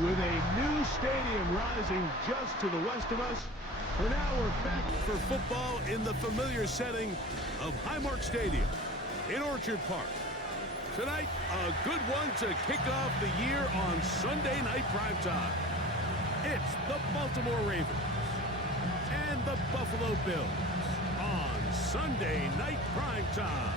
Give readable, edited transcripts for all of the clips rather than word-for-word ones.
With a new stadium rising just to the west of us, for now we're back for football in the familiar setting of Highmark Stadium in Orchard Park. Tonight, a good one to kick off the year on Sunday night primetime. It's the Baltimore Ravens and the Buffalo Bills on Sunday night primetime.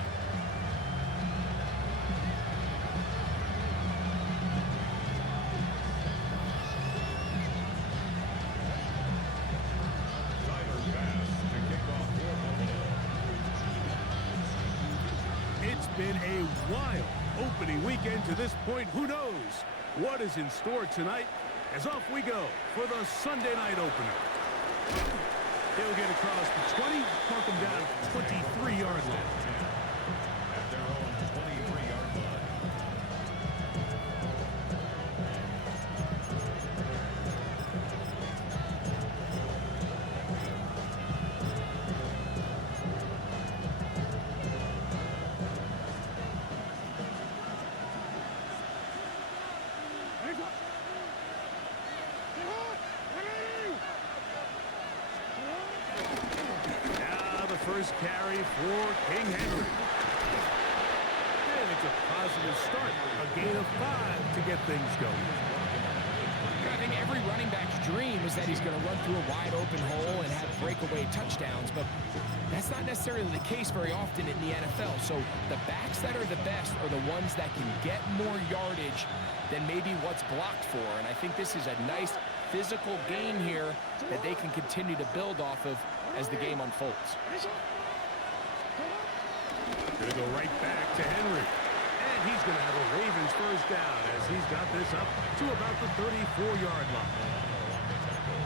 It's been a wild opening weekend to this point. Who knows what is in store tonight as off we go for the Sunday night opener. They'll get across the 20, mark them down 23-yard line. At their own 23-yard line. First carry for King Henry. And it's a positive start. A gain of 5 to get things going. I think every running back's dream is that he's going to run through a wide open hole and have breakaway touchdowns, but that's not necessarily the case very often in the NFL. So the backs that are the best are the ones that can get more yardage than maybe what's blocked for. And I think this is a nice physical gain here that they can continue to build off of as the game unfolds. Going to go right back to Henry. And he's going to have a Ravens first down as he's got this up to about the 34-yard line.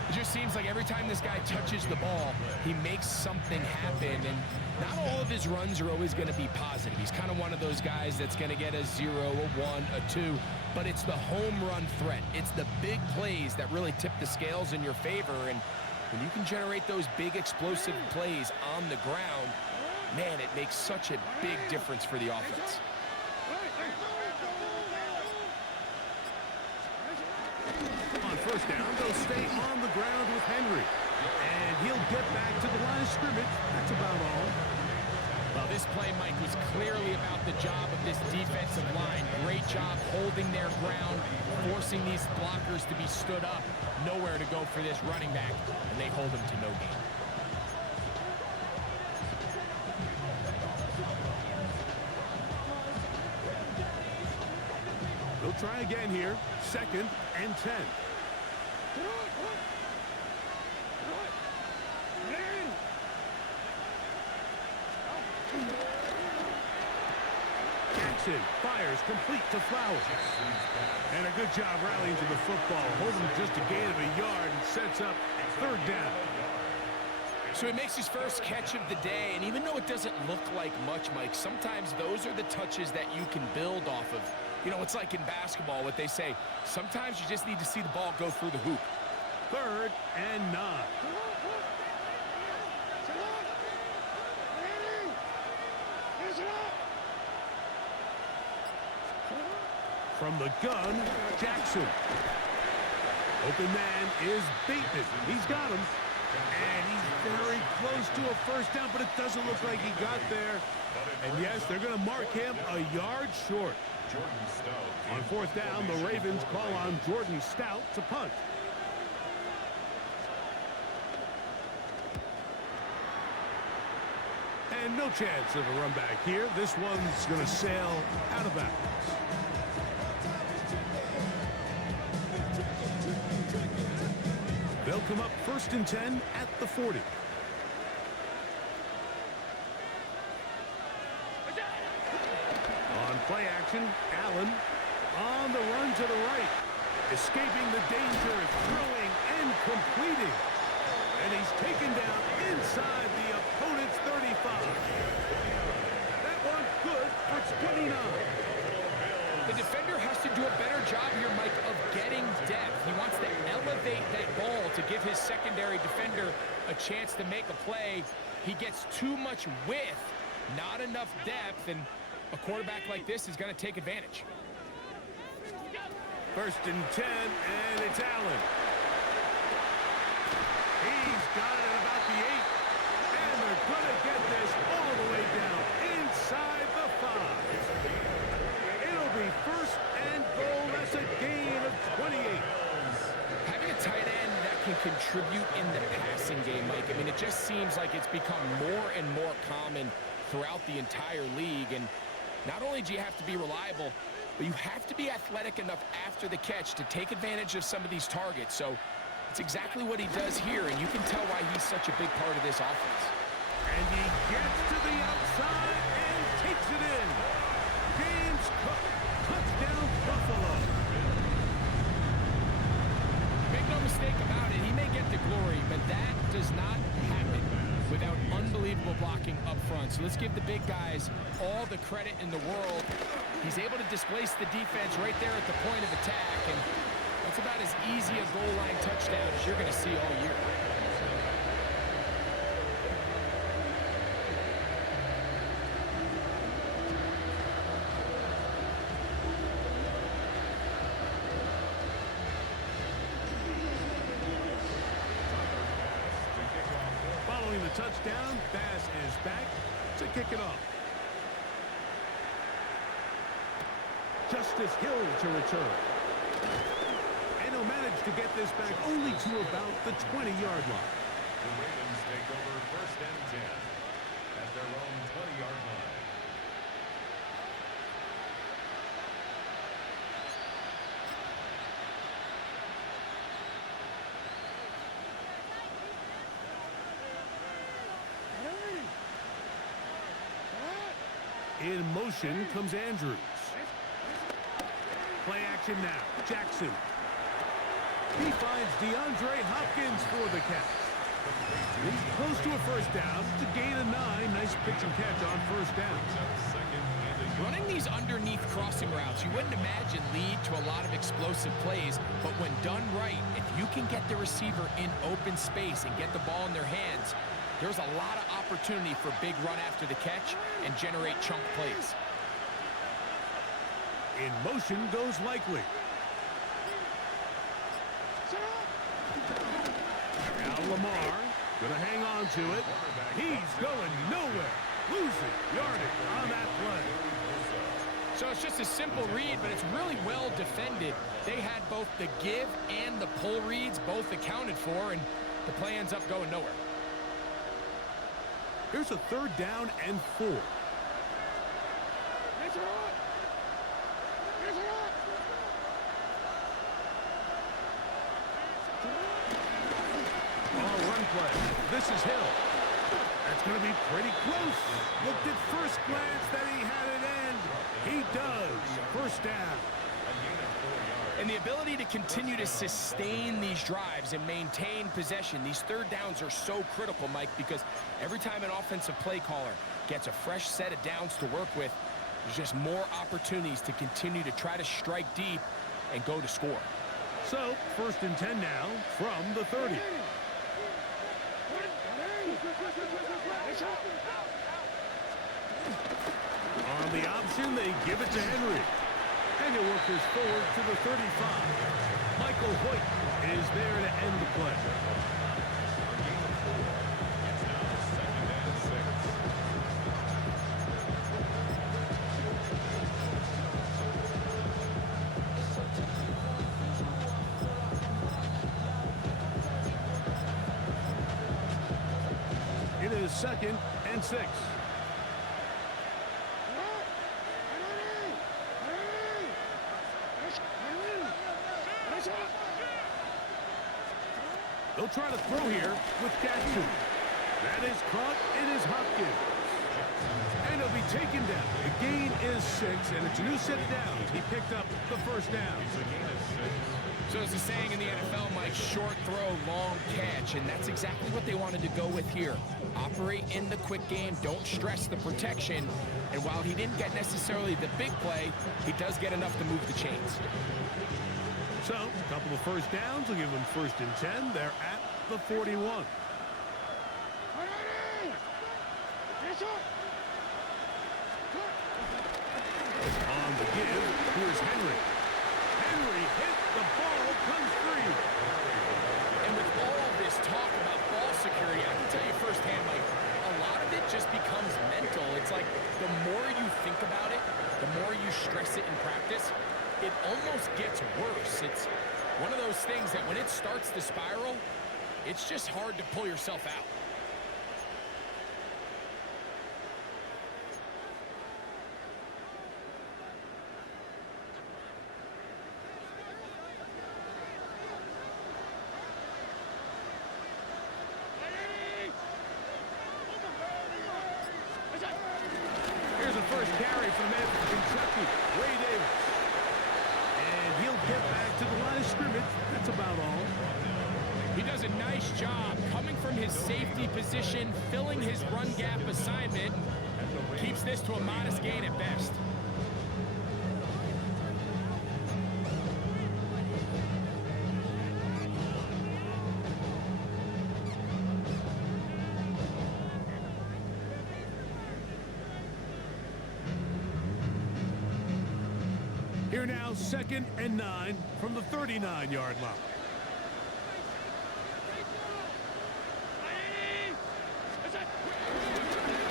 It just seems like every time this guy touches the ball, he makes something happen. And not all of his runs are always going to be positive. He's kind of one of those guys that's going to get a 0, a 1, a 2. But it's the home run threat. It's the big plays that really tip the scales in your favor. And when you can generate those big explosive plays on the ground, man, it makes such a big difference for the offense. On first down, they'll stay on the ground with Henry. And he'll get back to the line of scrimmage. That's about all. Well, this play, Mike, was clearly about the job of this defensive line. Great job holding their ground, forcing these blockers to be stood up. Nowhere to go for this running back, and they hold him to no gain. They'll try again here. 2nd and 10. Fires complete to Flowers. And a good job rallying to the football. Holding just a gain of a yard and sets up 3rd down. So he makes his first catch of the day, and even though it doesn't look like much, Mike, sometimes those are the touches that you can build off of. You know, it's like in basketball, what they say, sometimes you just need to see the ball go through the hoop. 3rd and 9. From the gun, Jackson. Open man is Bateman. He's got him. And he's very close to a first down, but it doesn't look like he got there. And yes, they're going to mark him a yard short. On fourth down, the Ravens call on Jordan Stout to punt. And no chance of a run back here. This one's going to sail out of bounds. They'll come up 1st and 10 at the 40. On play action, Allen on the run to the right. Escaping the danger, throwing and completing. And he's taken down inside the opponent's 35. That one good for 29. The defender has to do a better job here, Mike, of getting depth. He wants to elevate that ball to give his secondary defender a chance to make a play. He gets too much width, not enough depth, and a quarterback like this is going to take advantage. 1st and 10, and it's Allen. He's got it at about the 8, and they're going to get this all the way down inside the 5. It'll be 1st and goal. That's a gain of 28. Having a tight end that can contribute in the passing game, Mike, I mean, it just seems like it's become more and more common throughout the entire league. And not only do you have to be reliable, but you have to be athletic enough after the catch to take advantage of some of these targets. So it's exactly what he does here, and you can tell why he's such a big part of this offense. And he gets to the outside and takes it in. James Cook, touchdown Buffalo. Make no mistake about it, he may get the glory, but that does not happen without unbelievable blocking up front. So let's give the big guys all the credit in the world. He's able to displace the defense right there at the point of attack, and that's about as easy a goal line touchdown as you're going to see all year. Following the touchdown, Bass is back to kick it off. Justice Hill to return. And he'll manage to get this back only to about the 20-yard line. The Ravens take over 1st and 10 at their own 20-yard line. In motion comes Andrews. Play action now. Jackson. He finds DeAndre Hopkins for the catch. He's close to a first down to gain a 9. Nice pitch and catch on 1st down. Running these underneath crossing routes, you wouldn't imagine lead to a lot of explosive plays, but when done right, if you can get the receiver in open space and get the ball in their hands, there's a lot of opportunity for big run after the catch and generate chunk plays. In motion goes Likely. Now Lamar gonna hang on to it. He's going nowhere. Losing yardage on that play. So it's just a simple read, but it's really well defended. They had both the give and the pull reads both accounted for, and the play ends up going nowhere. Here's a 3rd down and 4. Run play. This is Hill. That's going to be pretty close. Looked at first glance that he had it end. He does. 1st down. And the ability to continue to sustain these drives and maintain possession, these 3rd downs are so critical, Mike, because every time an offensive play caller gets a fresh set of downs to work with, there's just more opportunities to continue to try to strike deep and go to score. So, 1st and 10 now from the 30. On the option, they give it to Henry. And it works forward to the 35. Michael Hoyt is there to end the play. It is 2nd and 6. They'll try to throw here with Gatsu. That is caught. It is Hopkins. And he'll be taken down. The gain is 6, and it's a new set of downs. He picked up the first down. So as a saying in the NFL, Mike, short throw, long catch, and that's exactly what they wanted to go with here. Operate in the quick game, don't stress the protection, and while he didn't get necessarily the big play, he does get enough to move the chains. So, a couple of first downs will give them 1st and 10. They're at the 41. On the give, here's Henry. Henry hit, the ball comes free. And with all this talk about ball security, I can tell you firsthand, Mike, a lot of it just becomes mental. It's like the more you think about it, the more you stress it in practice, it almost gets worse. It's one of those things that when it starts to spiral, it's just hard to pull yourself out. Here's a first carry from Kentucky, Ray Davis. And he'll get back to the line of scrimmage. That's about all. He does a nice job coming from his safety position, filling his run gap assignment, keeps this to a modest gain at best. Here now, 2nd and 9 from the 39-yard line.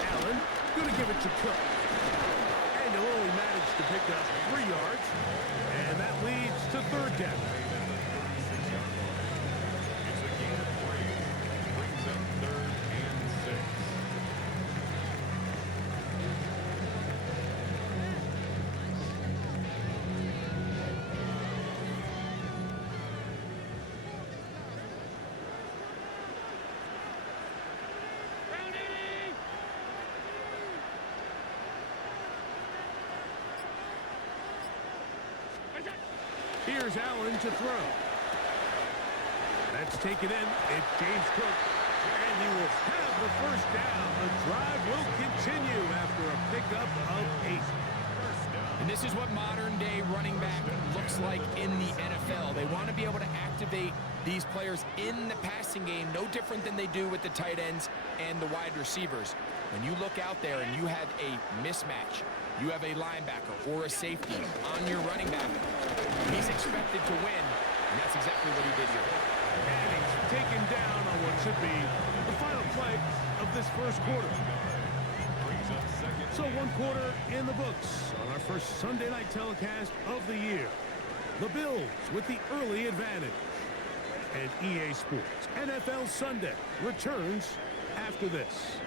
Allen going to give it to Cook. And he'll only manage to pick up 3 yards. And that leads to 3rd down. It's a gain of 3. Brings up 3rd and 6. Here's Allen to throw. That's taken in. It's James Cook. And he will have the first down. The drive will continue after a pickup of 8. And this is what modern-day running back looks like in the NFL. They want to be able to activate these players in the passing game, no different than they do with the tight ends and the wide receivers. When you look out there and you have a mismatch, you have a linebacker or a safety on your running back, he's expected to win, and that's exactly what he did here. And he's taken down on what should be the final play of this first quarter. So 1 quarter in the books on our first Sunday night telecast of the year. The Bills with the early advantage. And EA Sports NFL Sunday returns after this.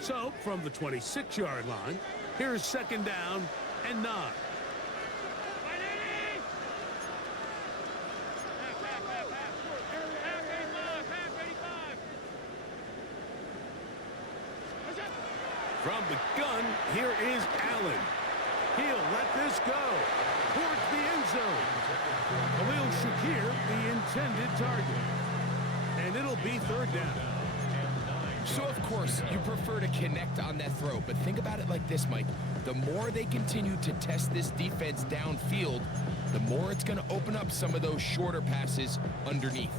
So, from the 26-yard line, here's 2nd down and 9. From the gun, here is Allen. He'll let this go towards the end zone. Khalil Shakir, the intended target. And it'll be 3rd down. So, of course, you prefer to connect on that throw, but think about it like this, Mike. The more they continue to test this defense downfield, the more it's going to open up some of those shorter passes underneath.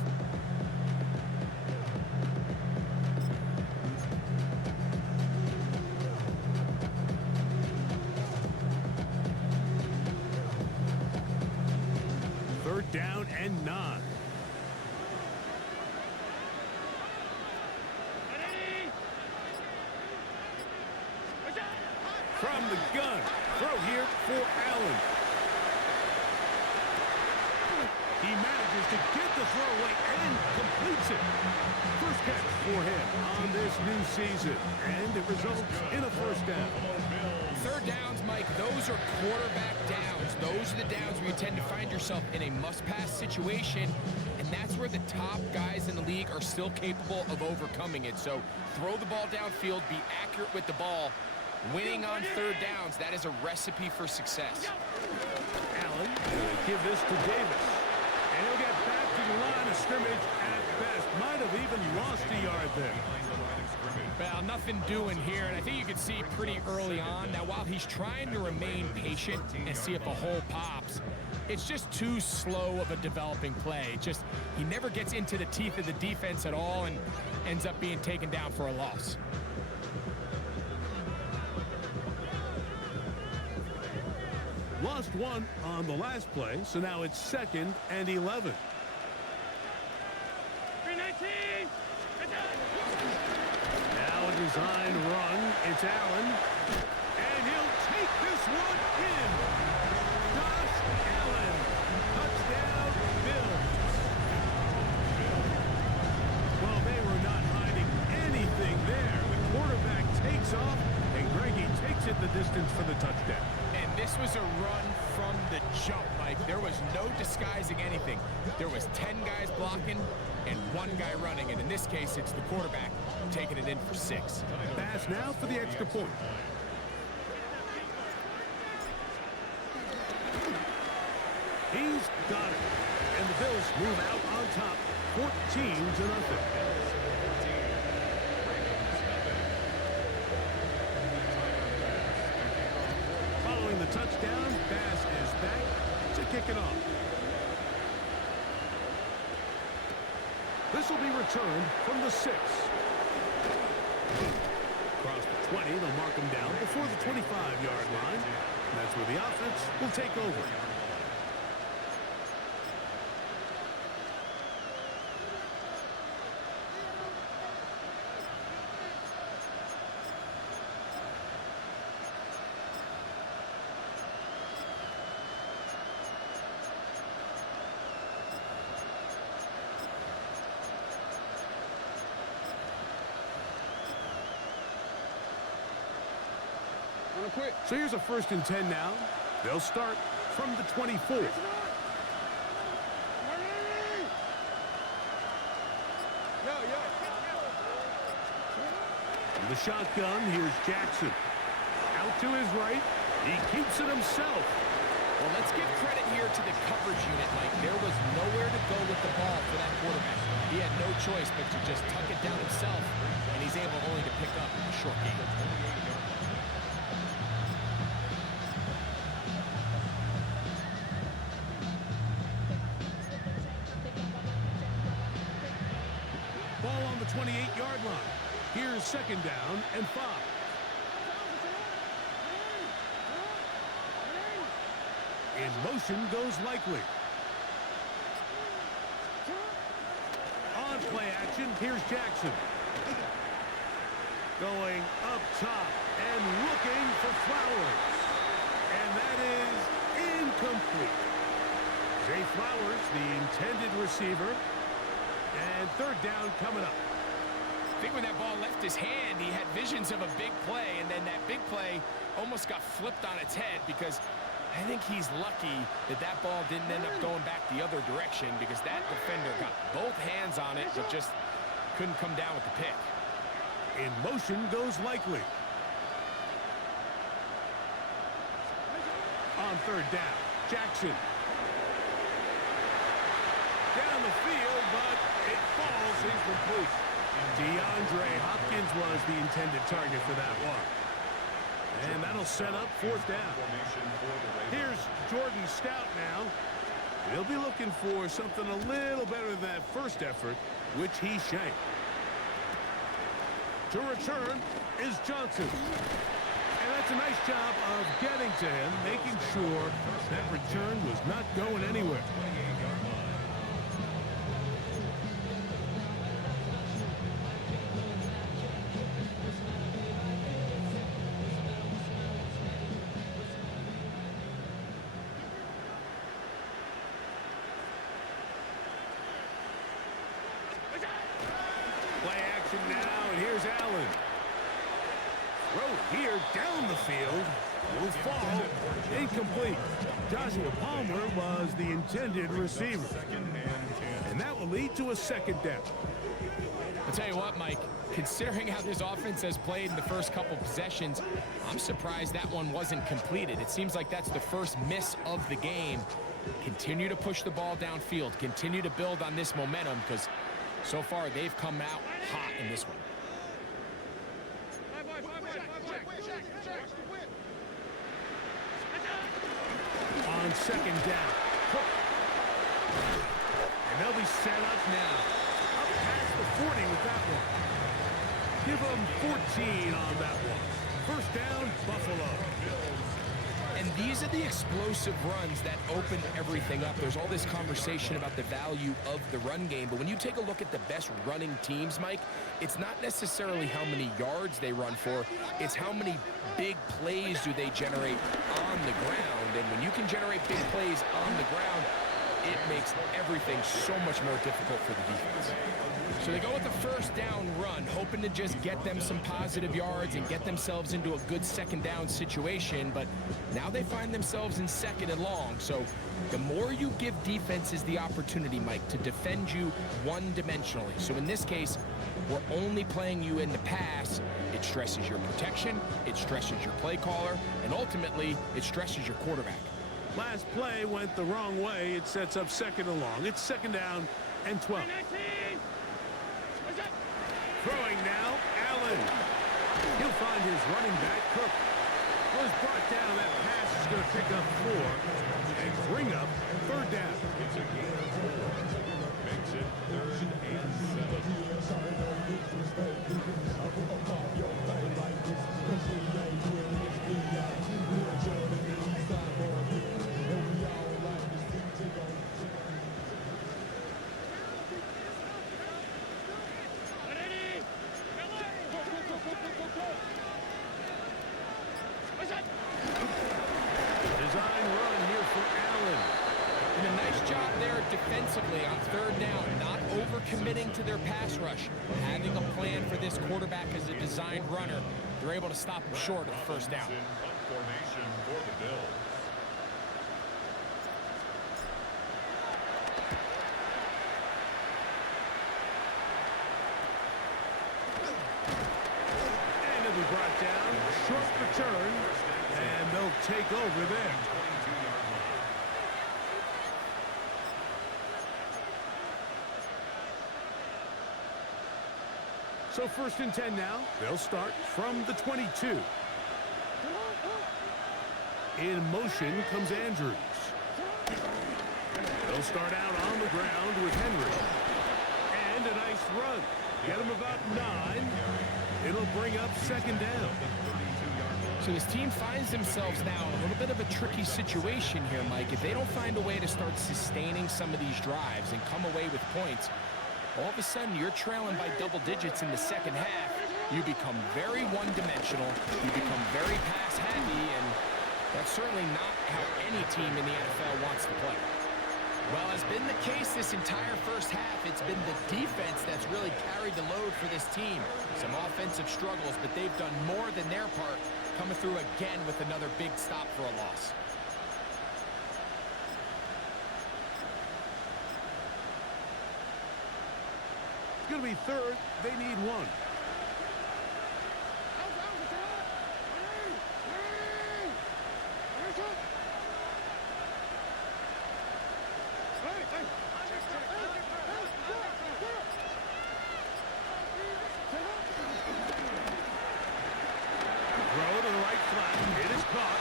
from the gun. Throw here for Allen. He manages to get the throw away and completes it. First catch for him on this new season, and it results in a first down. Third downs, Mike, those are quarterback downs. Those are the downs where you tend to find yourself in a must-pass situation, and that's where the top guys in the league are still capable of overcoming it. So throw the ball downfield, be accurate with the ball. Winning on third downs, that is a recipe for success. Allen will give this to Davis. And he'll get back to the line of scrimmage at best. Might have even lost a yard there. Well, nothing doing here, and I think you can see pretty early on. Now, while he's trying to remain patient and see if a hole pops, it's just too slow of a developing play. He never gets into the teeth of the defense at all and ends up being taken down for a loss. Lost one on the last play, so now it's 2nd and 11. 319! Now a design run. It's Allen. And he'll take this one in. Josh Allen. Touchdown, Bills. Well, they were not hiding anything there. The quarterback takes off, and Greggy takes it the distance for the touchdown. And this was a run from the jump, Mike. There was no disguising anything. There was 10 guys blocking and 1 guy running, and in this case, it's the quarterback taking it in for 6. Pass now for the extra point. He's got it. And the Bills move out on top, 14-0. Following the touchdown, Bass is back to kick it off. This will be returned from the 6. Across the 20, they'll mark him down before the 25-yard line. And that's where the offense will take over. So here's a 1st and 10 now. They'll start from the 24. In the shotgun, here's Jackson. Out to his right. He keeps it himself. Well, let's give credit here to the coverage unit, Mike. There was nowhere to go with the ball for that quarterback. He had no choice but to just tuck it down himself, and he's able only to pick up a short gain. Ball on the 28-yard line. Here's 2nd down and 5. In motion goes Likely. On play action, here's Jackson. Going up top and looking for Flowers. And that is incomplete. Zay Flowers, the intended receiver. And 3rd down coming up. I think when that ball left his hand, he had visions of a big play, and then that big play almost got flipped on its head because I think he's lucky that that ball didn't end up going back the other direction because that defender got both hands on it but just couldn't come down with the pick. In motion goes Likely. On 3rd down, Jackson. Down the field, but it falls incomplete. DeAndre Hopkins was the intended target for that one. And that'll set up 4th down. Here's Jordan Stout now. He'll be looking for something a little better than that first effort, which he shanked. To return is Johnson. And that's a nice job of getting to him, making sure that return was not going anywhere. Play action now, and here's Allen. Throw here down the field. Will fall. Incomplete. Joshua Palmer was the intended receiver. And that will lead to a second down. I'll tell you what, Mike, considering how this offense has played in the first couple possessions, I'm surprised that one wasn't completed. It seems like that's the first miss of the game. Continue to push the ball downfield. Continue to build on this momentum because so far they've come out hot in this one. On second down. And they'll be set up now. Up past the 40 with that one. Give them 14 on that one. First down, Buffalo. And these are the explosive runs that open everything up. There's all this conversation about the value of the run game, but when you take a look at the best running teams, Mike, it's not necessarily how many yards they run for, it's how many big plays do they generate on the ground. And when you can generate big plays on the ground, it makes everything so much more difficult for the defense. So they go with the first down run, hoping to just get them some positive yards and get themselves into a good second down situation, but now they find themselves in second and long. So the more you give defenses the opportunity, Mike, to defend you one-dimensionally. So in this case, we're only playing you in the pass. It stresses your protection, it stresses your play caller, and ultimately, it stresses your quarterback. Last play went the wrong way. It sets up second and long. It's second down and 12. Throwing now, Allen. He'll find his running back, Cook. Was brought down. That pass is going to pick up 4 and bring up third down. Makes it 3rd and 7. Design run here for Allen. And a nice job there defensively on third down, not overcommitting to their pass rush, having a plan for this quarterback as a designed runner. They're able to stop him short of the first down. Punt formation for the Bills. And it'll be brought down. Short return. And they'll take over there. So first and 10 now. They'll start from the 22. In motion comes Andrews. They'll start out on the ground with Henry. And a nice run. Get him about 9. It'll bring up second down. So this team finds themselves now in a little bit of a tricky situation here, Mike. If they don't find a way to start sustaining some of these drives and come away with points, all of a sudden you're trailing by double digits in the second half. You become very one-dimensional. You become very pass-happy, and that's certainly not how any team in the NFL wants to play. Well, as been the case this entire first half, it's been the defense that's really carried the load for this team. Some offensive struggles, but they've done more than their part, coming through again with another big stop for a loss. It's going to be third. They need 1. Throw to the right flat. It is caught.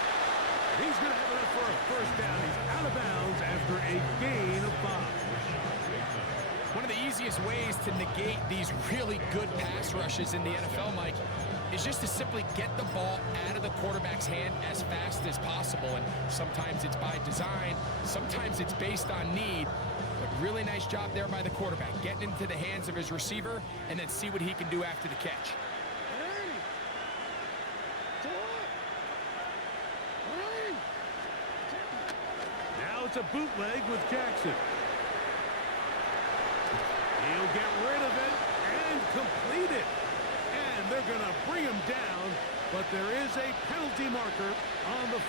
He's going to have enough for a first down. He's out of bounds after a gain of 5. One of the easiest ways to negate these really good pass rushes in the NFL, Mike, is just to simply get the ball out of the quarterback's hand as fast as possible. And sometimes it's by design, sometimes it's based on need. But really nice job there by the quarterback, getting into the hands of his receiver and then see what he can do after the catch. Now it's a bootleg with Jackson. He'll get rid of it and complete.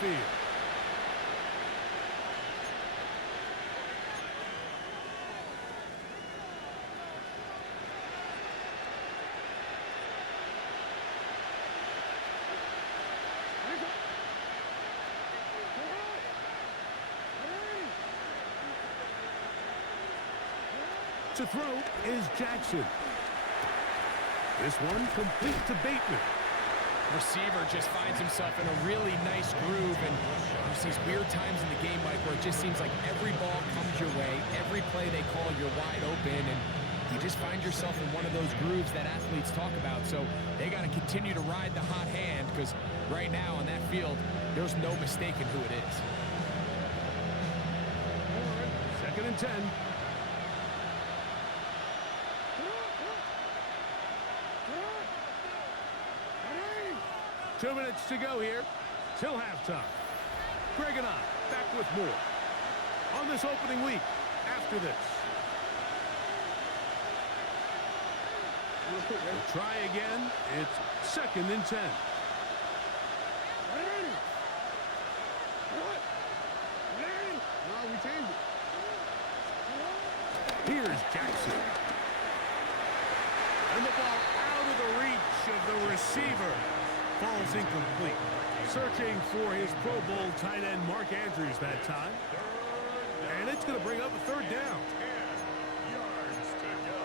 midfield. To throw is Jackson. This one complete to Bateman. Receiver just finds himself in a really nice groove, and there's these weird times in the game, Mike, where it just seems like every ball comes your way, every play they call, you're wide open, and you just find yourself in one of those grooves that athletes talk about. So they got to continue to ride the hot hand, because right now on that field, there's no mistaking who it is. 2nd and 10. 2 minutes to go here till halftime. Greg and I back with more on this opening week after this. We'll try again. It's 2nd and 10. Here's Jackson. And the ball out of the reach of the receiver. Falls incomplete. Searching for his Pro Bowl tight end Mark Andrews that time. And it's going to bring up a 3rd down. 10 yards to go.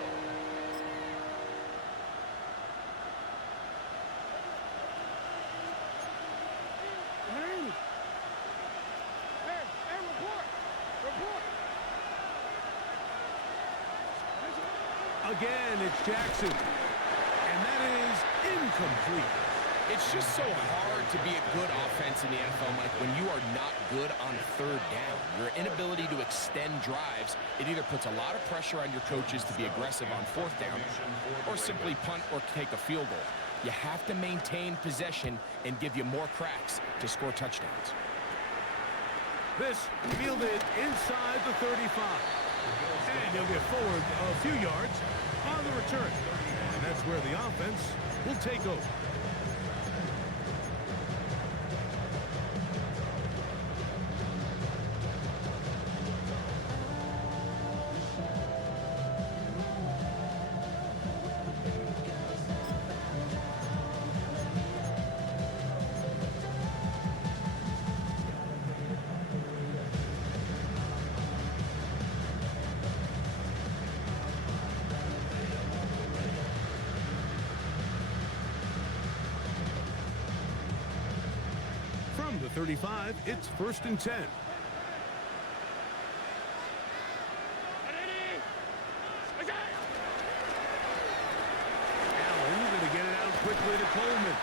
Again, it's Jackson. And that is incomplete. It's just so hard to be a good offense in the NFL, Mike, when you are not good on 3rd down. Your inability to extend drives, it either puts a lot of pressure on your coaches to be aggressive on 4th down or simply punt or take a field goal. You have to maintain possession and give you more cracks to score touchdowns. This fielded inside the 35. And he'll get forward a few yards on the return. And that's where the offense will take over. From the 35, it's 1st and 10. Allen going to get it out quickly to Coleman.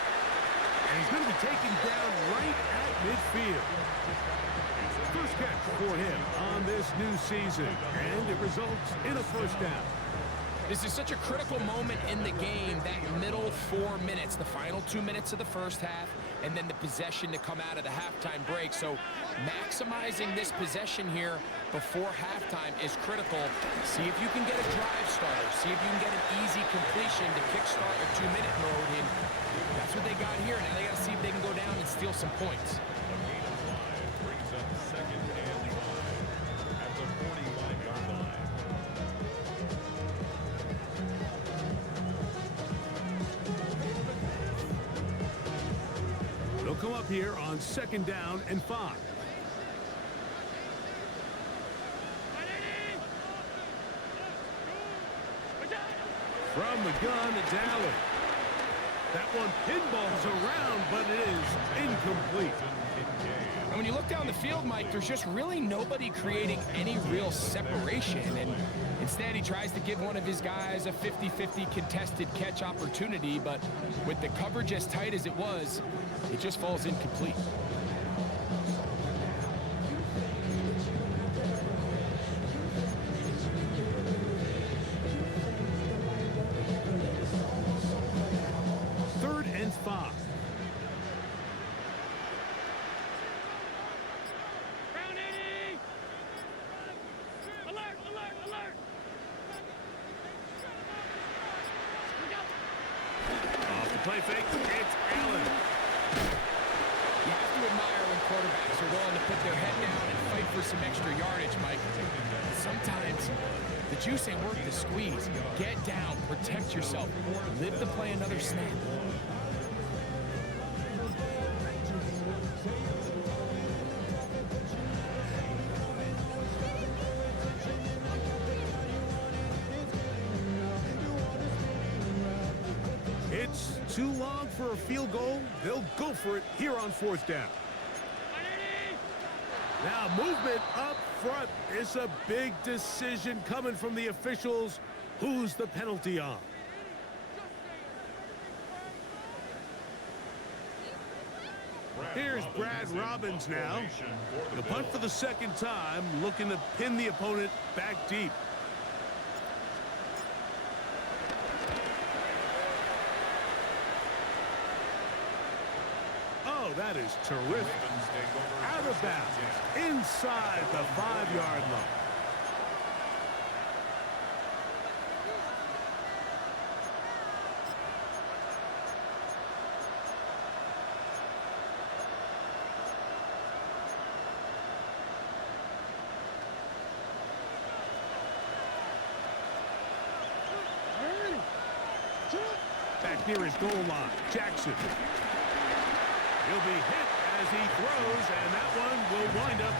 And he's going to be taken down right at midfield. First catch for him on this new season. And it results in a 1st down. This is such a critical moment in the game, that middle 4 minutes, the final 2 minutes of the first half, and then the possession to come out of the halftime break. So maximizing this possession here before halftime is critical. See if you can get a drive starter. See if you can get an easy completion to kickstart a 2-minute mode. And that's what they got here. Now they got to see if they can go down and steal some points. Brings up 2nd and 5 at the 45-yard line. They'll come up here on 2nd down and 5. From the gun, it's Allen. That one pinballs around, but it is incomplete. And when you look down the field, Mike, there's just really nobody creating any real separation. And instead, he tries to give one of his guys a 50-50 contested catch opportunity. But with the coverage as tight as it was, it just falls incomplete. Third and 5. Off the play fake, it's Allen. You have to admire when quarterbacks are willing to put their head down and fight for some extra yardage, Mike. Sometimes the juice ain't worth the squeeze. Get down, protect yourself, live to play another snap. It's too long for a field goal. They'll go for it here on 4th down. Now movement up front. It's a big decision coming from the officials. Who's the penalty on? Here's Brad Robbins now. The punt for the 2nd time, looking to pin the opponent back deep. Oh, that is terrific. Out of bounds, inside the 5-yard line. Back near his goal line, Jackson. He'll be hit as he throws, and that one will wind up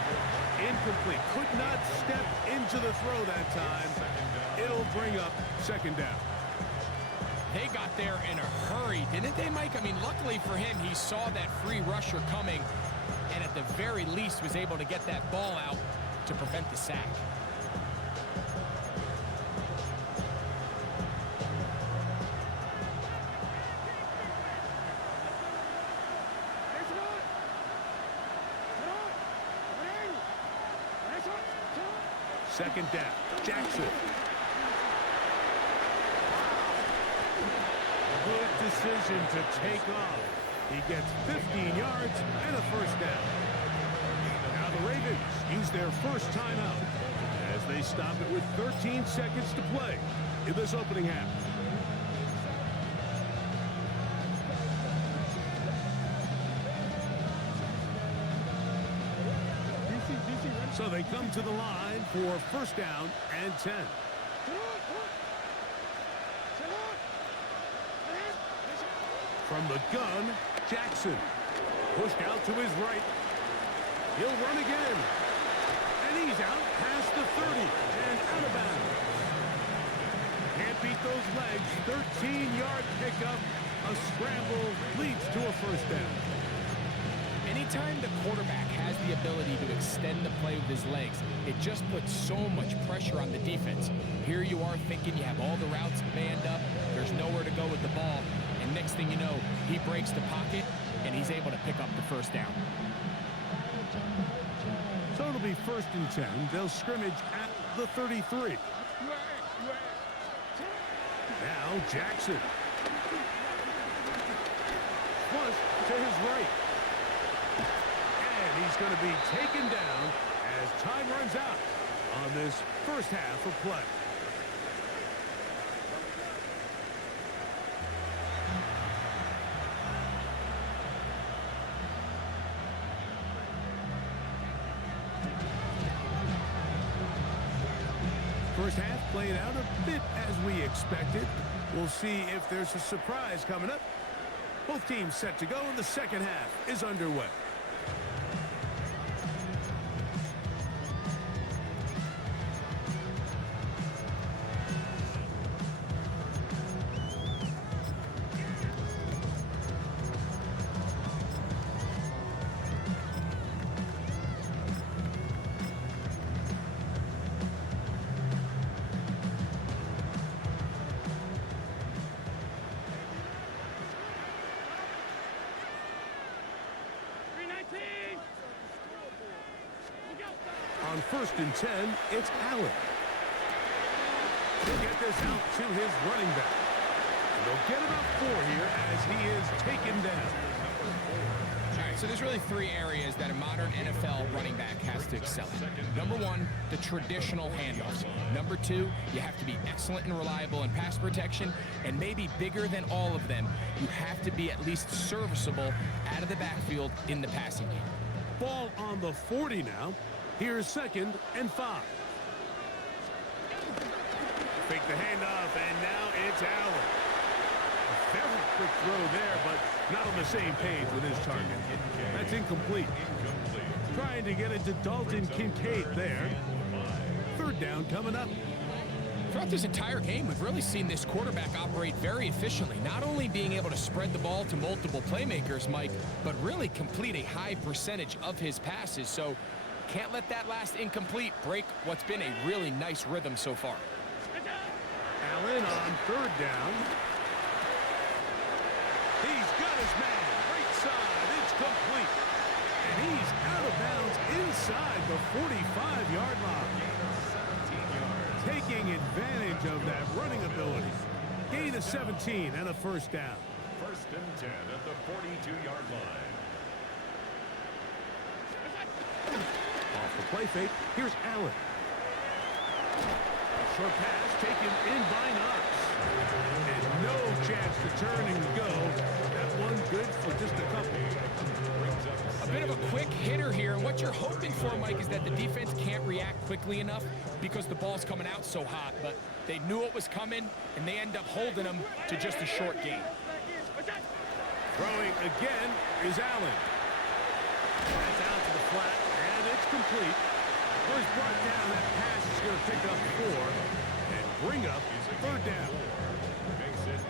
incomplete. Could not step into the throw that time. It'll bring up 2nd down. They got there in a hurry, didn't they, Mike? I mean, luckily for him, he saw that free rusher coming, and at the very least was able to get that ball out to prevent the sack. Second down, Jackson. Good decision to take off. He gets 15 yards and a 1st down. Now the Ravens use their first timeout as they stop it with 13 seconds to play in this opening half. So they come to the line for 1st down and 10. From the gun, Jackson. Pushed out to his right. He'll run again. And he's out past the 30 and out of bounds. Can't beat those legs. 13-yard pickup. A scramble leads to a 1st down. Anytime the quarterback has the ability to extend the play with his legs, it just puts so much pressure on the defense. Here you are thinking you have all the routes manned up, there's nowhere to go with the ball, and next thing you know, he breaks the pocket, and he's able to pick up the 1st down. So it'll be 1st and 10. They'll scrimmage at the 33. Now Jackson. Flush to his right. And he's going to be taken down as time runs out on this 1st half of play. First half played out a bit as we expected. We'll see if there's a surprise coming up. Both teams set to go, and the 2nd half is underway. On 1st and 10, it's Allen. He'll get this out to his running back. And they'll get about 4 here as he is taken down. All right, so there's really 3 areas that a modern NFL running back has to excel in. Number 1, the traditional handoffs. Number 2, you have to be excellent and reliable in pass protection. And maybe bigger than all of them, you have to be at least serviceable out of the backfield in the passing game. Ball on the 40 now. Here's 2nd and 5. Fake the handoff, and now it's Allen. A very quick throw there, but not on the same page with his target. That's incomplete. Trying to get it to Dalton Kincaid there. 3rd down coming up. Throughout this entire game, we've really seen this quarterback operate very efficiently, not only being able to spread the ball to multiple playmakers, Mike, but really complete a high percentage of his passes. So can't let that last incomplete break what's been a really nice rhythm so far. Allen on 3rd down. He's got his man. Right side. It's complete. And he's out of bounds inside the 45-yard line. Taking advantage of that running ability. Gain of 17 and a 1st down. 1st and 10 at the 42-yard line. Off the play fake. Here's Allen. Short pass taken in by Knox. And no chance to turn and go. That one good for just a couple. A bit of a quick hitter here, and what you're hoping for, Mike, is that the defense can't react quickly enough because the ball's coming out so hot, but they knew it was coming, and they end up holding them to just a short gain. Throwing again is Allen. That's out to the flat, and it's complete. Was brought down. That pass is going to pick up 4 and bring up 3rd down.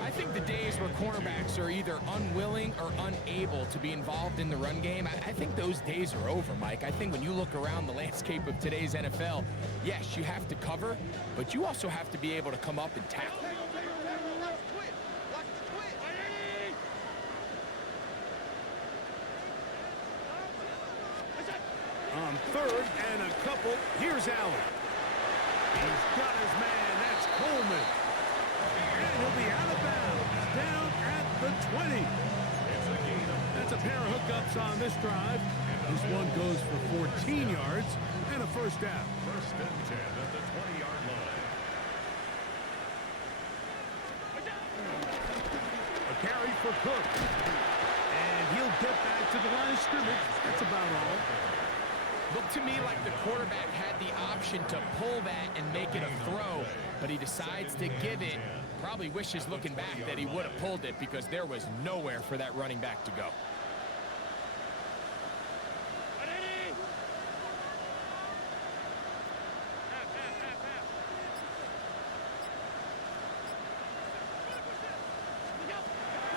I think the days where cornerbacks are either unwilling or unable to be involved in the run game, I think those days are over, Mike. I think when you look around the landscape of today's NFL, yes, you have to cover, but you also have to be able to come up and tackle. On 3rd and a couple, here's Allen. He's got his man. That's Coleman. And he'll be out of bounds. Down at the 20. That's a pair of hookups on this drive. This one goes for 14 yards and a 1st down. 1st and 10 at the 20-yard line. A carry for Cook. And he'll get back to the line of scrimmage. That's about all. Looked to me like the quarterback had the option to pull that and make it a throw, but he decides to give it. Probably wishes looking back that he would have pulled it because there was nowhere for that running back to go.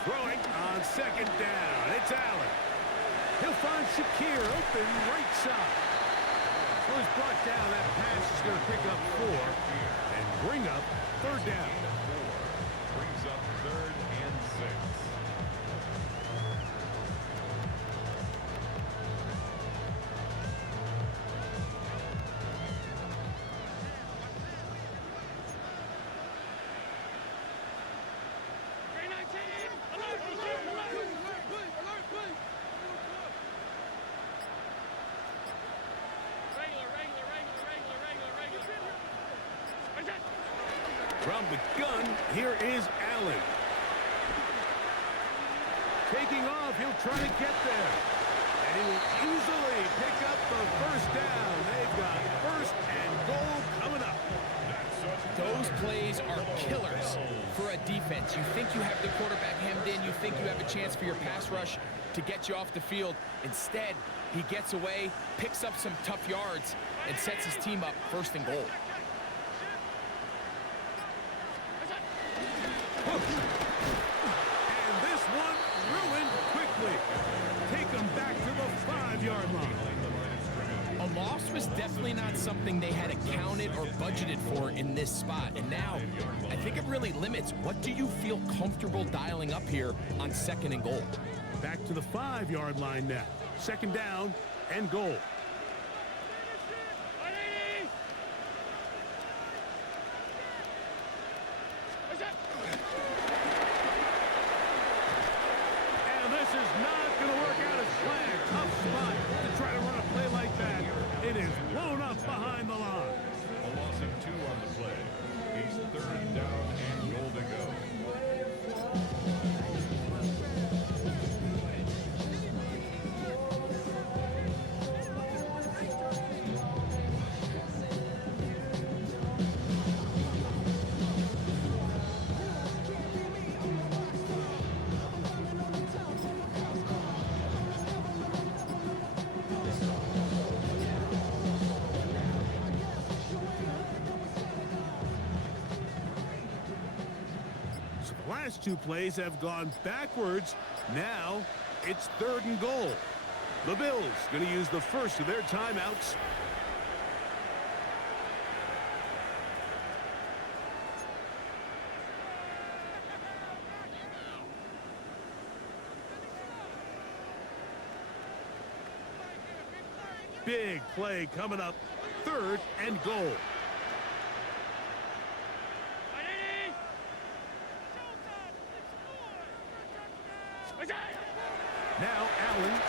Throwing on 2nd down. It's Allen. He'll find Shakir open right side. Was brought down. That pass is going to pick up 4 and bring up 3rd down. Brings up 3rd and 6. From the gun, here is Allen. Taking off, he'll try to get there. And he will easily pick up the 1st down. They've got 1st and goal coming up. Those plays are killers for a defense. You think you have the quarterback hemmed in. You think you have a chance for your pass rush to get you off the field. Instead, he gets away, picks up some tough yards, and sets his team up 1st and goal. And this one ruined quickly. Take them back to the 5-yard line. A loss was definitely not something they had accounted or budgeted for in this spot. And now, I think it really limits what do you feel comfortable dialing up here on 2nd and goal. Back to the 5-yard line now. 2nd down and goal. And this is not going to work out as planned. Tough spot to try to run a play like that. It is blown up behind the line. A loss of 2 on the play. He's 3rd down and goal to go. The last two plays have gone backwards. Now it's 3rd and goal. The Bills going to use the first of their timeouts. Big play coming up. 3rd and goal. Now Allen.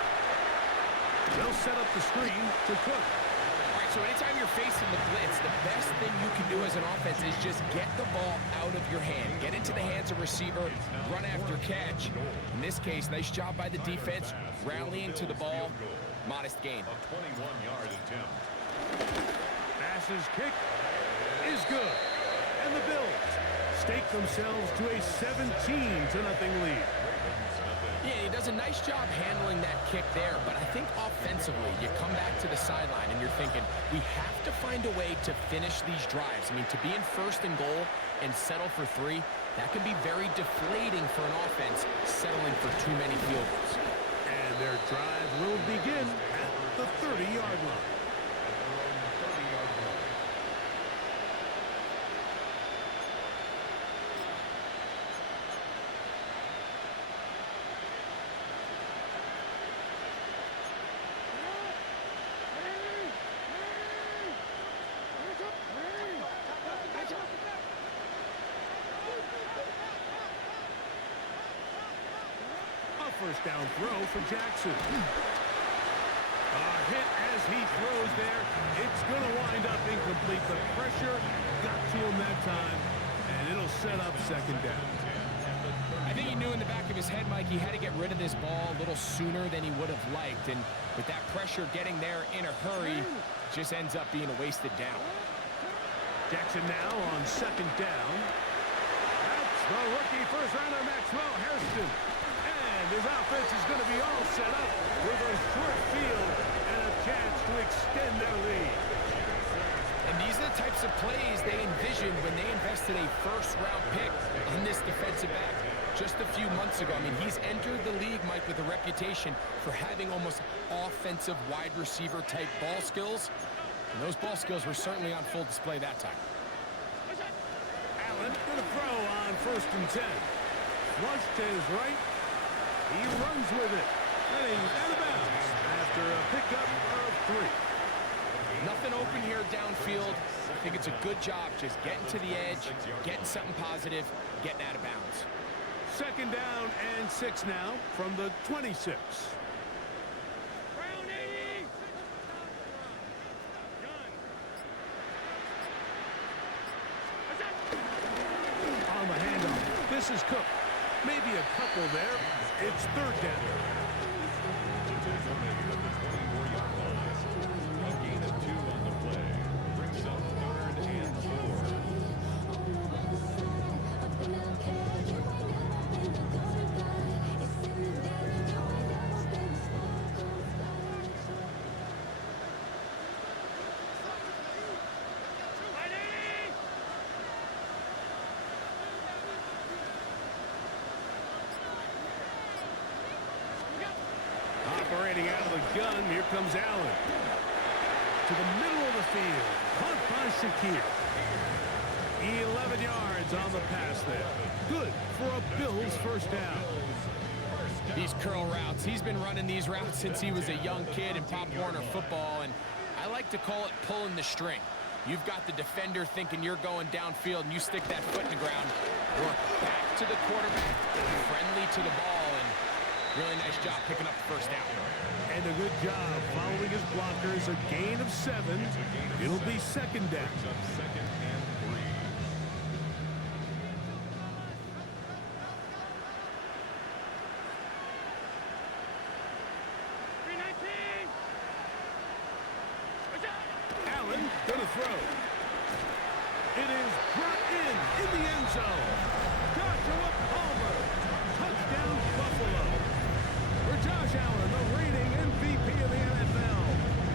They'll set up the screen to Cook. All right, so anytime you're facing the blitz, the best thing you can do as an offense is just get the ball out of your hand. Get into the hands of receiver, run after catch. In this case, nice job by the defense, rallying to the ball. Modest gain. A 21-yard attempt. Pass's kick is good. And the Bills stake themselves to a 17-0 lead. Yeah, he does a nice job handling that kick there, but I think offensively, you come back to the sideline and you're thinking, we have to find a way to finish these drives. I mean, to be in 1st and goal and settle for 3, that can be very deflating for an offense settling for too many field goals. And their drive will begin at the 30-yard line. First down throw for Jackson. A hit as he throws there. It's going to wind up incomplete. The pressure got to him that time, and it'll set up 2nd down. I think he knew in the back of his head, Mike, he had to get rid of this ball a little sooner than he would have liked. And with that pressure getting there in a hurry, it just ends up being a wasted down. Jackson now on 2nd down. That's the rookie first-rounder Maxwell Hairston. His offense is going to be all set up with a short field and a chance to extend their lead. And these are the types of plays they envisioned when they invested a 1st-round pick on this defensive back just a few months ago. I mean, he's entered the league, Mike, with a reputation for having almost offensive wide receiver type ball skills. And those ball skills were certainly on full display that time. Allen going to throw on 1st and 10. Flush to his right. He runs with it, and he's out of bounds after a pickup of 3. Nothing open here downfield. I think it's a good job just getting to the edge, getting something positive, getting out of bounds. 2nd down and 6 now from the 26. On the handoff, this is Cook. Maybe a couple there. It's 3rd down. A gain of 2 on the play. Brings up 3rd and 4. Operating out of the gun, here comes Allen. To the middle of the field, caught by Shakir. 11 yards on the pass there. Good for a Bills 1st down. These curl routes, he's been running these routes since he was a young kid in Pop Warner football, and I like to call it pulling the string. You've got the defender thinking you're going downfield, and you stick that foot in the ground, work back to the quarterback, friendly to the ball, and really nice job picking up the 1st down. And a good job following his blockers. A gain of 7. It'll be 2nd down. 2nd and 3. Allen gonna throw. It is brought in the end zone. Joshua Palmer. Touchdown Buffalo. For Josh Allen, the reigning MVP of the NFL.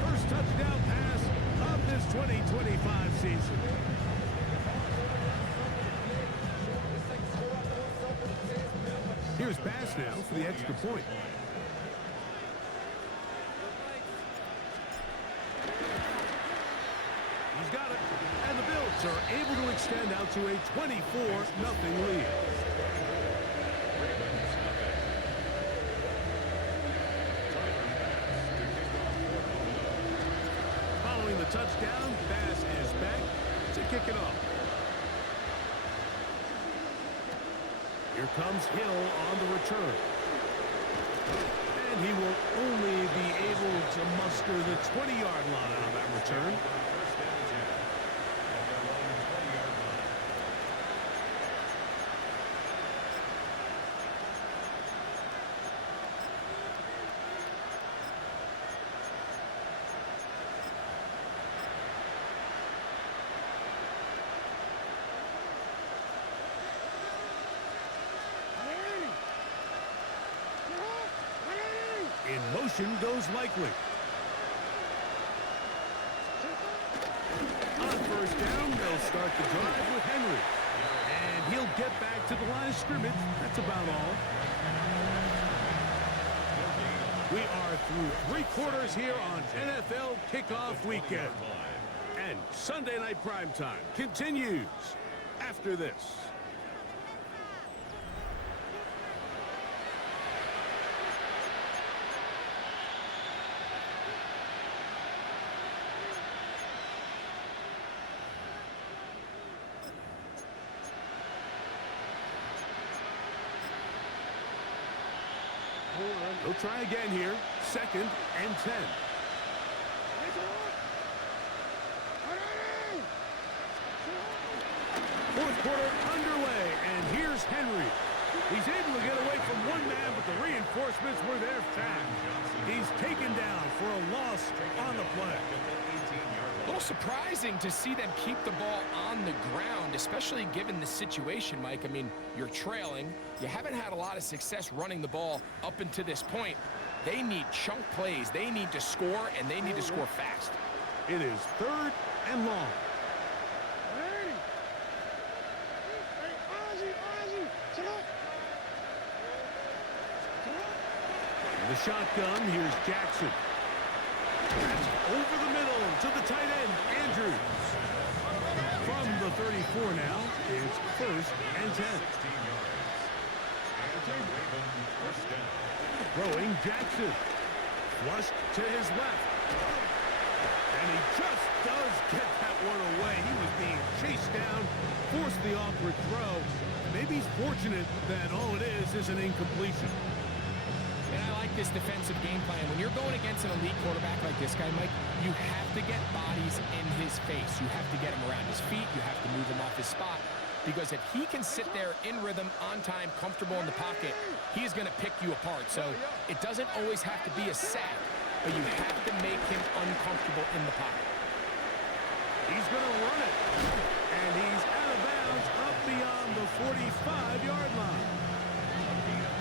First touchdown pass of this 2025 season. Here's pass now for the extra point. He's got it. And the Bills are able to extend out to a 24-0 lead. Following the touchdown, pass is back to kick it off. Here comes Hill on the return. And he will only be able to muster the 20-yard line on that return. In motion goes Likely. On first down, they'll start the drive with Henry. And he'll get back to the line of scrimmage. That's about all. We are through 3 quarters here on NFL Kickoff Weekend. And Sunday Night Primetime continues after this. They'll try again here. 2nd and 10. Fourth quarter underway, and here's Henry. He's able to get away from one man, but the reinforcements were there fast. He's taken down for a loss on the play. A little surprising to see them keep the ball on the ground, especially given the situation, Mike. I mean, you're trailing. You haven't had a lot of success running the ball up until this point. They need chunk plays. They need to score, and they need to score fast. It is 3rd and long. The shotgun, here's Jackson. That's over the middle to the tight end, Andrews. From the 34 now, it's 1st and 10. Throwing Jackson. Flushed to his left. And he just does get that one away. He was being chased down, forced the awkward throw. Maybe he's fortunate that all it is an incompletion. And I like this defensive game plan. When you're going against an elite quarterback like this guy, Mike, you have to get bodies in his face. You have to get him around his feet. You have to move him off his spot. Because if he can sit there in rhythm, on time, comfortable in the pocket, he is going to pick you apart. So it doesn't always have to be a sack, but you have to make him uncomfortable in the pocket. He's going to run it. And he's out of bounds up beyond the 45-yard line.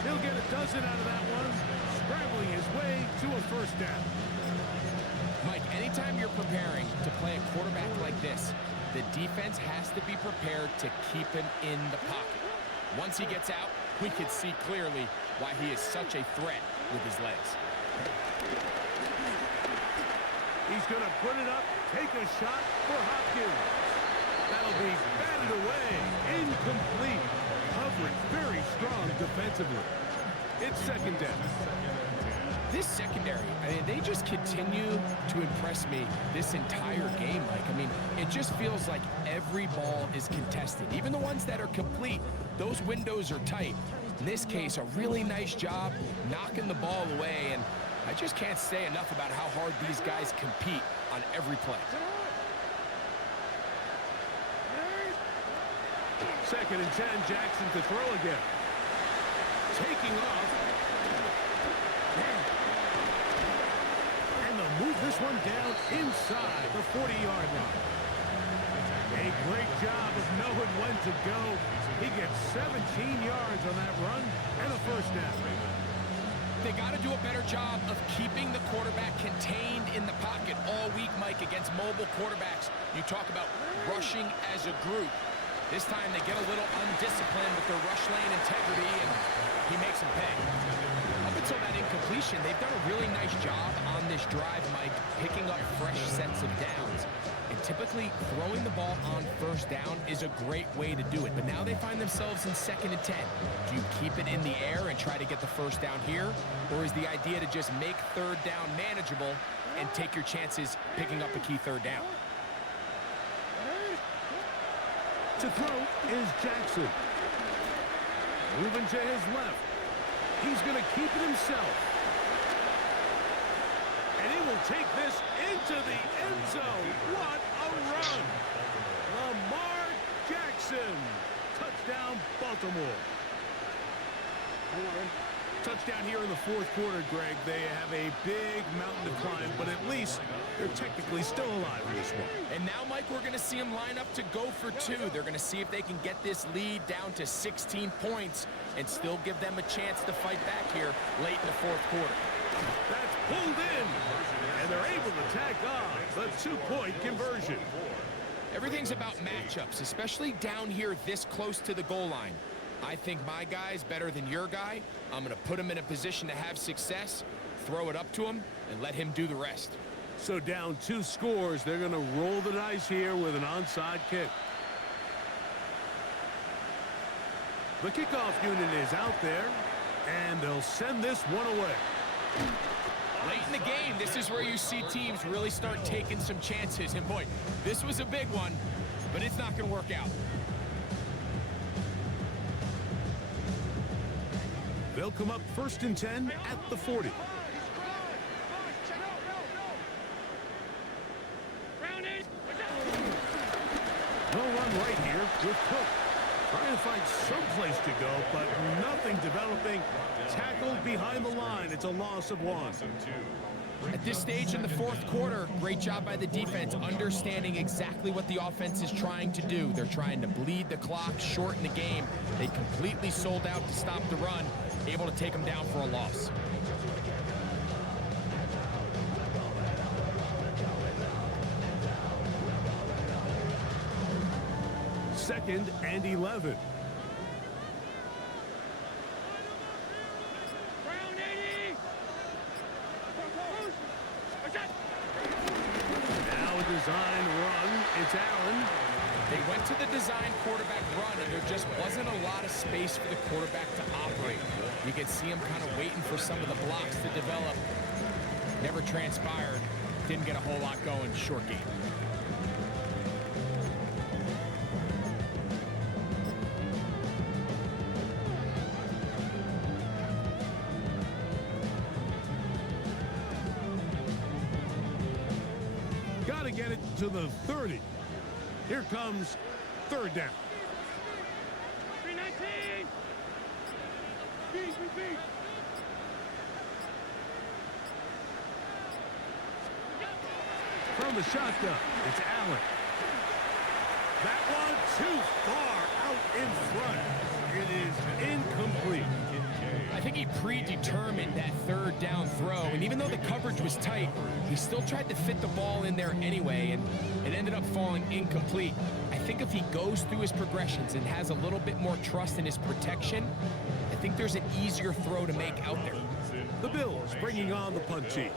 He'll get a dozen out of that one, scrambling his way to a 1st down. Mike, anytime you're preparing to play a quarterback like this, the defense has to be prepared to keep him in the pocket. Once he gets out, we can see clearly why he is such a threat with his legs. He's going to put it up, take a shot for Hopkins. That'll be batted away, incomplete. Coverage very strong defensively. It's 2nd down. This secondary, I mean, they just continue to impress me this entire game, Mike. I mean, it just feels like every ball is contested. Even the ones that are complete, those windows are tight. In this case, a really nice job knocking the ball away, and I just can't say enough about how hard these guys compete on every play. 2nd and 10, Jackson to throw again. Taking off. And they'll move this one down inside the 40-yard line. A great job of knowing when to go. He gets 17 yards on that run and a 1st down. They got to do a better job of keeping the quarterback contained in the pocket all week, Mike, against mobile quarterbacks. You talk about rushing as a group. This time they get a little undisciplined with their rush lane integrity, and He makes him pay. Up until that incompletion, they've done a really nice job on this drive, Mike, picking up fresh sets of downs. And typically, throwing the ball on first down is a great way to do it. But now they find themselves in 2nd and 10. Do you keep it in the air and try to get the first down here? Or is the idea to just make 3rd down manageable and take your chances picking up a key 3rd down? To throw is Jackson. Moving to his left. He's going to keep it himself. And he will take this into the end zone. What a run. Lamar Jackson. Touchdown, Baltimore. Touchdown here in the 4th quarter, Greg. They have a big mountain to climb, but at least they're technically still alive in this one. And now, Mike, we're going to see them line up to go for 2. They're going to see if they can get this lead down to 16 points and still give them a chance to fight back here late in the 4th quarter. That's pulled in, and they're able to tack on the 2-point conversion. Everything's about matchups, especially down here this close to the goal line. I think my guy's better than your guy. I'm going to put him in a position to have success, throw it up to him, and let him do the rest. So down 2 scores, they're going to roll the dice here with an onside kick. The kickoff unit is out there, and they'll send this one away. Late in the game, this is where you see teams really start taking some chances. And boy, this was a big one, but it's not going to work out. They'll come up 1st and 10 at the 40. They'll run right here with Cook. Trying to find some place to go, but nothing developing. Tackled behind the line. It's a loss of 1. At this stage in the 4th quarter, great job by the defense, understanding exactly what the offense is trying to do. They're trying to bleed the clock, shorten the game. They completely sold out to stop the run, able to take them down for a loss. Second and 11. Now a design run. It's Allen. They went to the design quarterback run, and there just wasn't a lot of space for the quarterback to operate. You could see him kind of waiting for some of the blocks to develop. Never transpired. Didn't get a whole lot going. Short game. Got to get it to the 30. Here comes 3rd down. 319. Beat. From the shotgun, it's Allen. That one too far out in front. It is incomplete. I think he predetermined that 3rd down throw, and even though the coverage was tight, he still tried to fit the ball in there anyway, and it ended up falling incomplete. I think if he goes through his progressions and has a little bit more trust in his protection, I think there's an easier throw to make out there. The Bills bringing on the punt team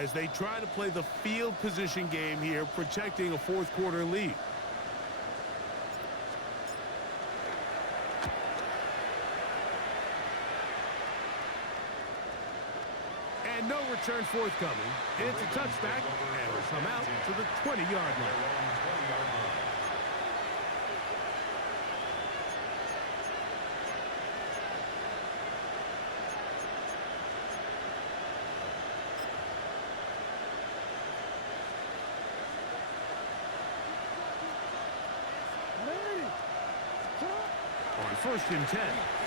as they try to play the field position game here, protecting a 4th quarter lead. And no return forthcoming. It's a touchback, and will come out to the 20-yard line. On 1st and 10,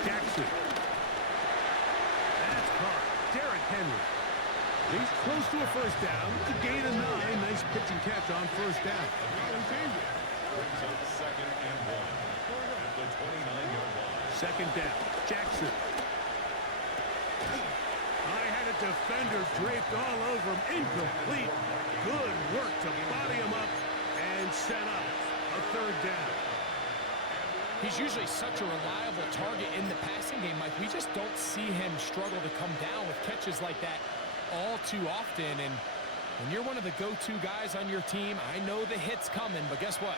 Jackson. That's caught. Derrick Henry. He's close to a 1st down. To gain a 9. Nice pitch and catch on 1st down. Brings up 2nd and 1 at the 29-yard line. 2nd down, Jackson. I had a defender draped all over him. Incomplete. Good work to body him up and set up a 3rd down. He's usually such a reliable target in the passing ground game, Mike, we just don't see him struggle to come down with catches like that all too often. And when you're one of the go-to guys on your team, I know the hit's coming, but guess what?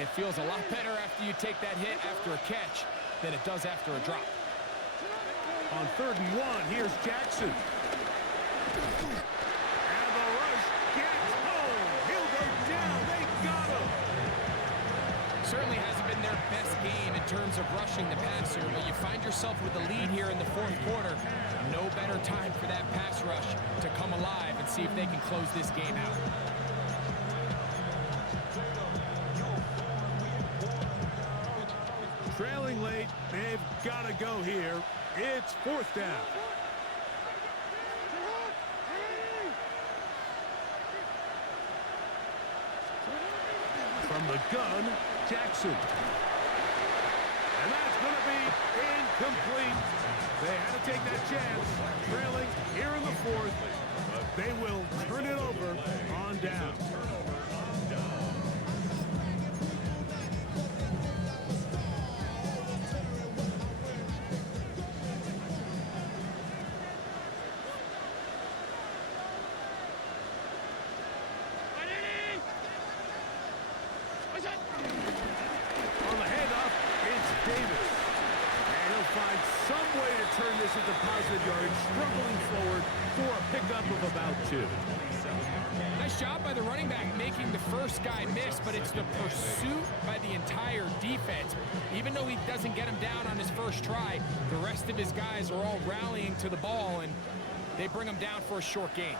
It feels a lot better after you take that hit after a catch than it does after a drop. On 3rd and 1, here's Jackson. And the rush gets home. He'll go down. They got him. Certainly hasn't been their best game in terms of rushing the passer, but you find yourself with the lead here in the 4th quarter. No better time for that pass rush to come alive and see if they can close this game out. Trailing late, they've got to go here. It's 4th down. From the gun, Jackson. And that's going to be incomplete. They had to take that chance, trailing here in the 4th, but they will turn it over on down. Into positive yardage, struggling forward for a pickup of about 2. Nice job by the running back making the first guy miss, but it's the pursuit by the entire defense. Even though he doesn't get him down on his first try, the rest of his guys are all rallying to the ball, and they bring him down for a short gain.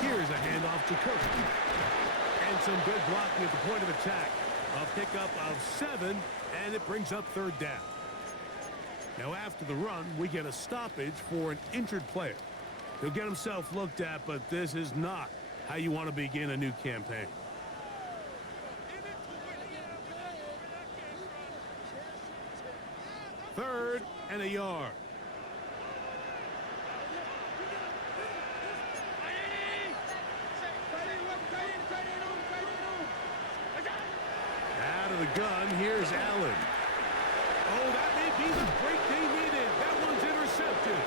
Here's a handoff to Cook. And some good blocking at the point of attack. A pickup of 7, and it brings up 3rd down. Now after the run, we get a stoppage for an injured player. He'll get himself looked at, but this is not how you want to begin a new campaign. 3rd and a yard. Out of the gun, here's Allen. Oh, that may be the break they needed. That one's intercepted.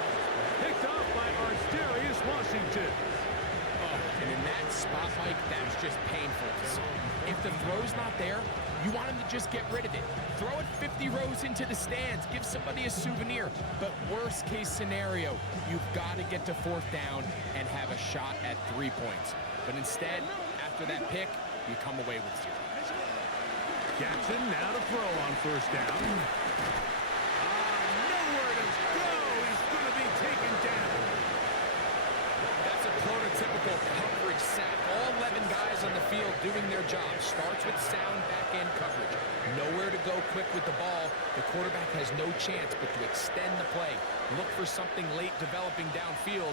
Picked off by Archdarius Washington. Oh, and in that spot, Mike, that's just painful to see. If the throw's not there, you want him to just get rid of it. Throw it 50 rows into the stands. Give somebody a souvenir. But worst case scenario, you've got to get to 4th down and have a shot at 3 points. But instead, after that pick, you come away with 0. Jackson now to throw on 1st down. Nowhere to go. He's going to be taken down. That's a prototypical coverage sack. All 11 guys on the field doing their job. Starts with sound back-end coverage. Nowhere to go quick with the ball. The quarterback has no chance but to extend the play. Look for something late developing downfield.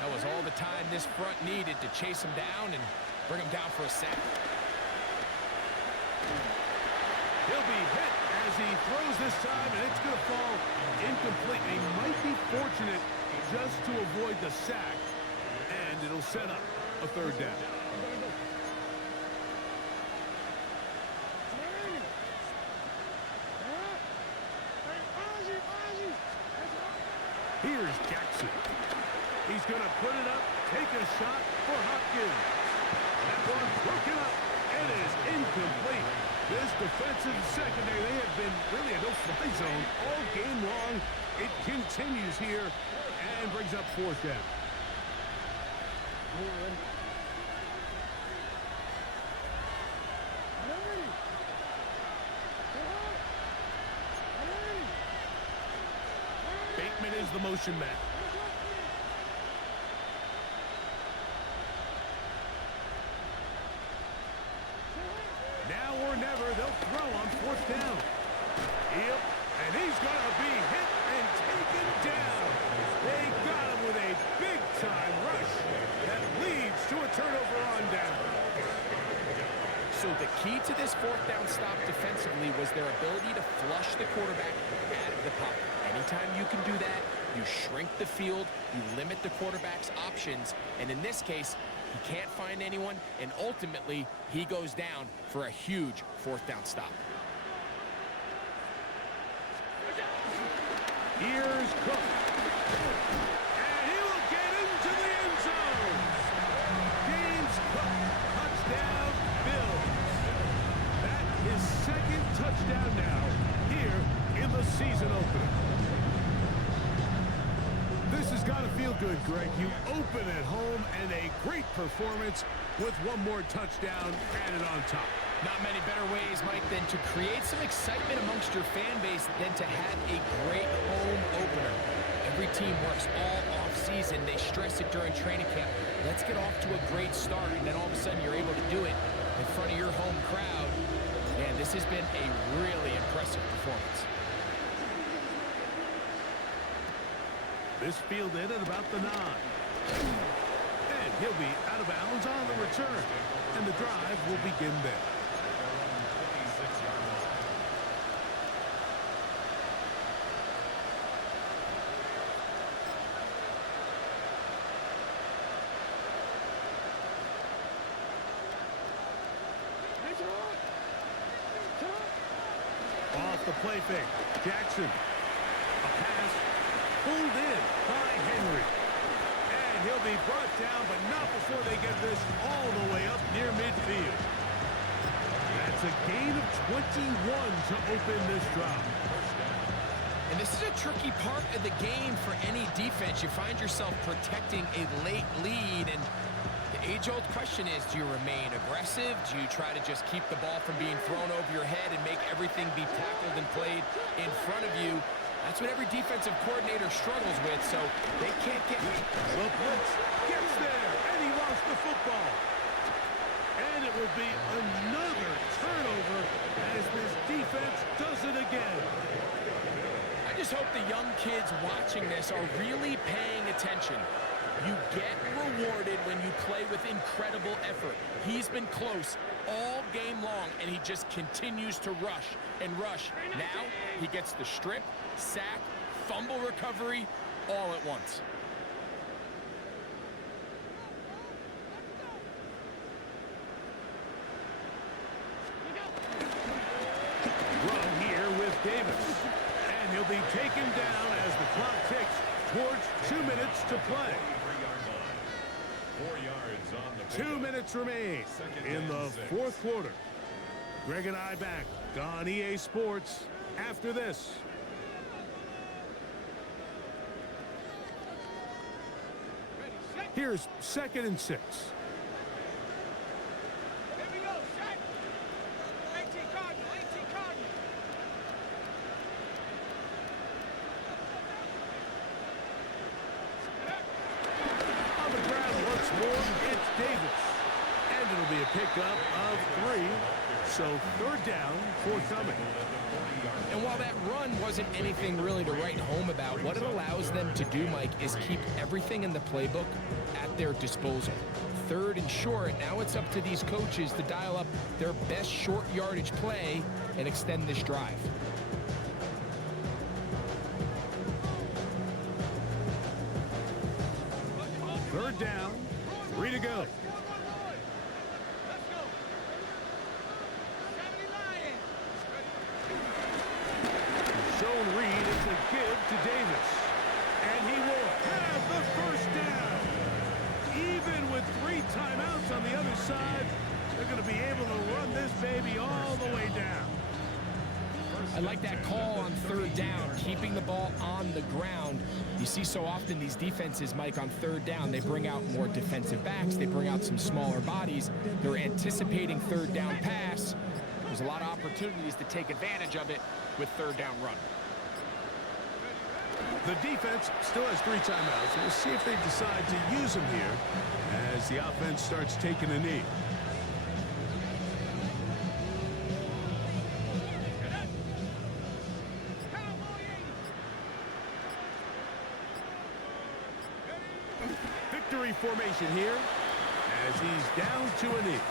That was all the time this front needed to chase him down and bring him down for a sack. He'll be hit as he throws this time, and it's going to fall incomplete. They might be fortunate just to avoid the sack, and it'll set up a 3rd down. Here's Jackson. He's going to put it up, take a shot for Hopkins. That one's broken up. It is incomplete. This defensive secondary, they have been really a no-fly zone all game long. It continues here and brings up 4th down. Bateman is the motion man. Now or never, they'll throw on 4th down. Yep, and he's going to be hit and taken down. They got him with a big-time rush that leads to a turnover on down. So the key to this 4th down stop defensively was their ability to flush the quarterback out of the pocket. Anytime you can do that, you shrink the field, you limit the quarterback's options, and in this case, he can't find anyone, and ultimately, he goes down for a huge 4th down stop. Here's Cook. And he will get into the end zone. James Cook, touchdown, Bills. That's his second touchdown now here in the season opener. This has got to feel good, Greg. You open at home and a great performance with one more touchdown added on top. Not many better ways, Mike, than to create some excitement amongst your fan base than to have a great home opener. Every team works all off-season. They stress it during training camp. Let's get off to a great start, and then all of a sudden you're able to do it in front of your home crowd. Man, this has been a really impressive performance. This fielded at about the 9. And he'll be out of bounds on the return. And the drive will begin there. Off the play fake. Jackson. A pass pulled in by Henry. And he'll be brought down, but not before they get this all the way up near midfield. That's a gain of 21 to open this drive. And this is a tricky part of the game for any defense. You find yourself protecting a late lead, and the age-old question is, do you remain aggressive? Do you try to just keep the ball from being thrown over your head and make everything be tackled and played in front of you? That's what every defensive coordinator struggles with, so they can't get... The blitz gets there, and he lost the football. And it will be another turnover as this defense does it again. I just hope the young kids watching this are really paying attention. You get rewarded when you play with incredible effort. He's been close all game long, and he just continues to rush and rush. Now he gets the strip, sack, fumble recovery all at once. Run here with Davis. And he'll be taken down as the clock ticks towards 2 minutes to play. 4 yards on the 2 minutes remain in the fourth quarter. Greg and I back on EA Sports after this. Here's 2nd and 6. Here we go, set. 18 Cardinal, 18 Cardinal. On the ground once more, it's Davis. And it'll be a pickup of 3. So 3rd down forthcoming. And while that run wasn't anything really to write home about, what it allows them to do, Mike, is keep everything in the playbook at their disposal. 3rd and short, now it's up to these coaches to dial up their best short yardage play and extend this drive. Third down, 3 to go. Shown Reed is a give to Davis. And he will have the first down. Even with 3 timeouts on the other side, they're going to be able to run this baby all the way down. I like that call on 3rd down, keeping the ball on the ground. You see so often these defenses, Mike, on 3rd down, they bring out more defensive backs. They bring out some smaller bodies. They're anticipating 3rd down pass. There's a lot of opportunities to take advantage of it with 3rd down run. The defense still has 3 timeouts. We'll see if they decide to use them here as the offense starts taking a knee. Victory formation here as he's down to a knee.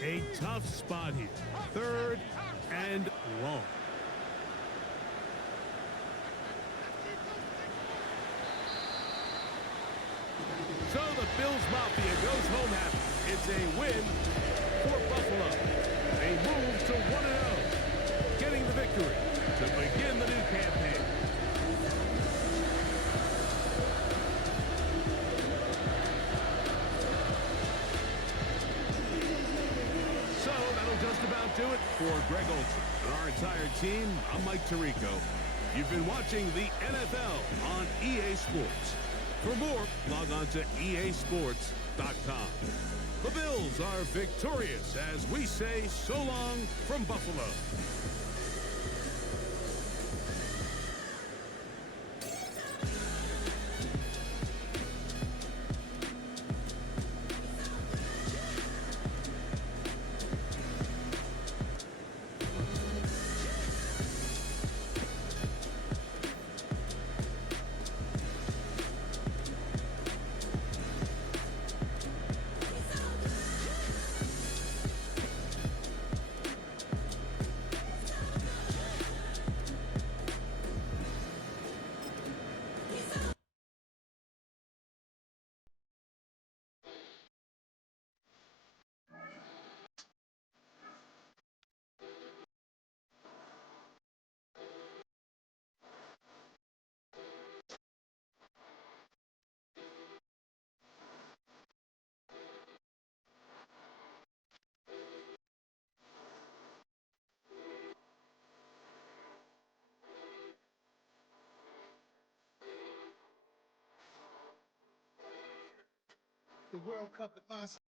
A tough spot here. 3rd and long. So the Bills Mafia goes home happy. It's a win for Buffalo. Buffalo. They move to 1-0, getting the victory to begin the new campaign. So that'll just about do it for Greg Olson and our entire team. I'm Mike Tirico. You've been watching the NFL on EA Sports. For more, log on to easports.com. The Bills are victorious as we say so long from Buffalo. The World Cup at last.